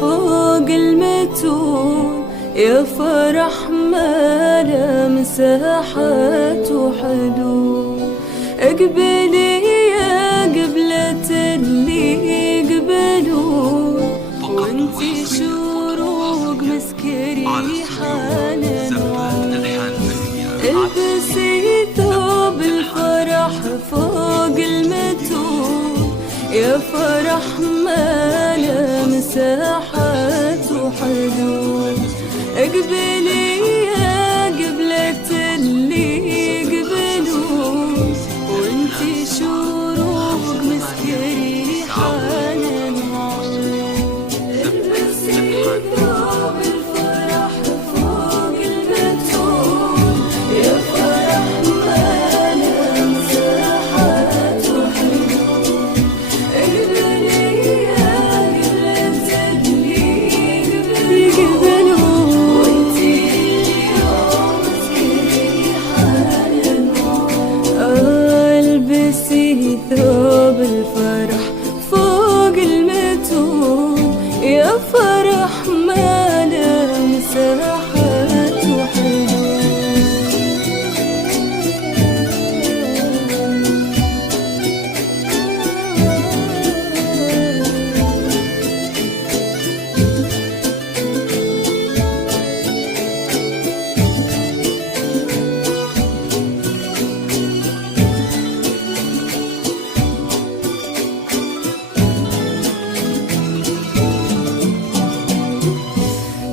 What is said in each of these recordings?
فوق المتون، يا فرح ما له مساحات وحدود. اقبلي يا قبلة اللي يقبلون، وانتي شروق مسكري حنان. البسي ثوب الفرح فوق المتون، يا فرح ما له مساحات وحدود. اقبلي يا قبلة اللي يقبلون، وانتي شروق مسكري حنان. البسي ثوب الفرح فوق المتون، يا فرح ما له مساحات وحدود. اقبلي يا قبلة اللي يقبلون، وانتي اليوم مسكري حنان. البسي ثوب الفرح فوق المتون، يا فرح ما له مساحات وحدود.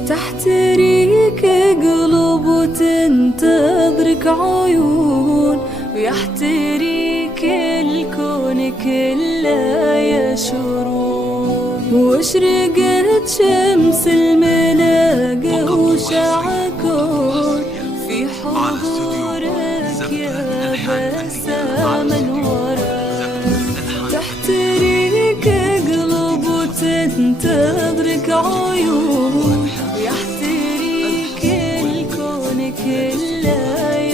تحتريك قلوب وتنتظرك عيون، ويحتريك الكون كله يشرون. واشرقت شمس الملاقى وشعكون في حضورك يا بسام الورى. تحتريك قلوب وتنتظرك عيون، ويحتريك الكون كله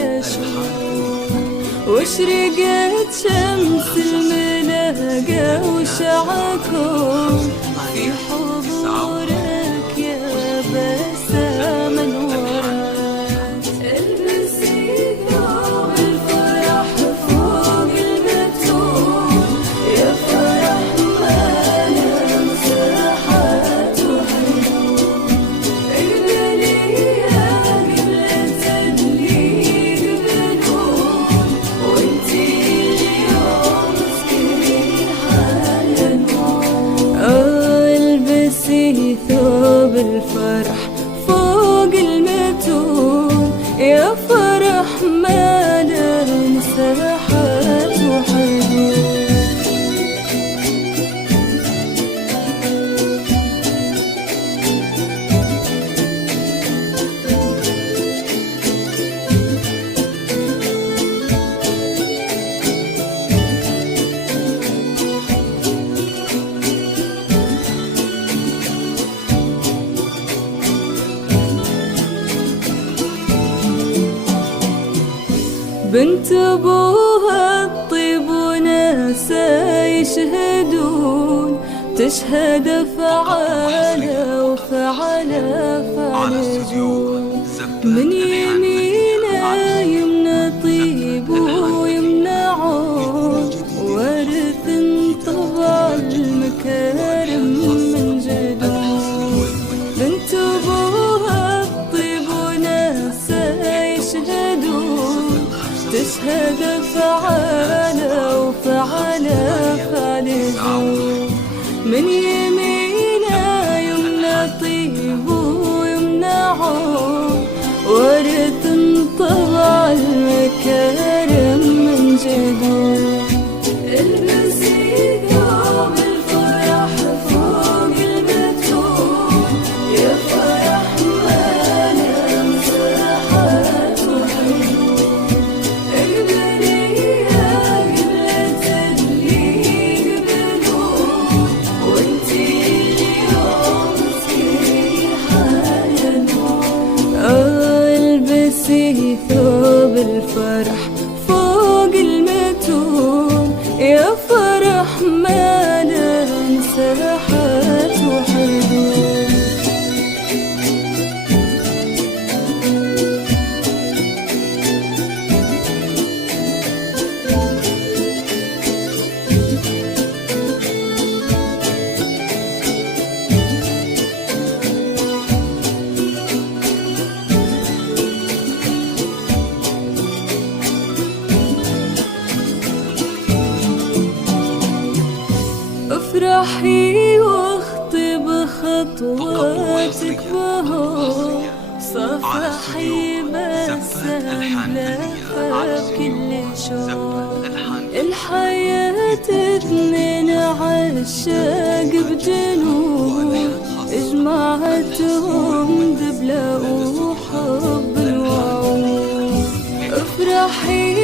يشرون. واشرقت شمس الملاقى وشعكون في حضورك يا بسام الورى. البسي ثوب الفرح فوق المتون، يا فرح ما له مساحات وحدود. اقبلي يا قبلة اللي يقبلون، وانتي اليوم مسكري حنان. البسي ثوب الفرح فوق المتون، يا فرح ما له مساحات وحدود. بنت ابوها الطيب وناسا يشهدون، تشهد فعالة وفعالة فعلون. من يمينه يمنى طيب ويمنعون، ورث طبع المكارم من جدون. بنت ابوها الطيب وناسا يشهدون، تشهد فعالة وفعالة فعلون. من يمينه يمنى طيب ويمنعون، ورث طبع المكارم من جدون. البسي ثوب الفرح فوق المتون، يا فرح ما له مساحات وحدود. اقبلي يا قبلة اللي يقبلون، وانتي اليوم مسكري حنان. البسي ثوب الفرح فوق المتون، يا فرح ما له مساحات وحدود. افرحي واخطي بخطواتك بهون، صفحي بس لفة بكل شوق. الحياة اتنين عشاق بجنون، اجمعتهم دبلة وحب وعود. افرحي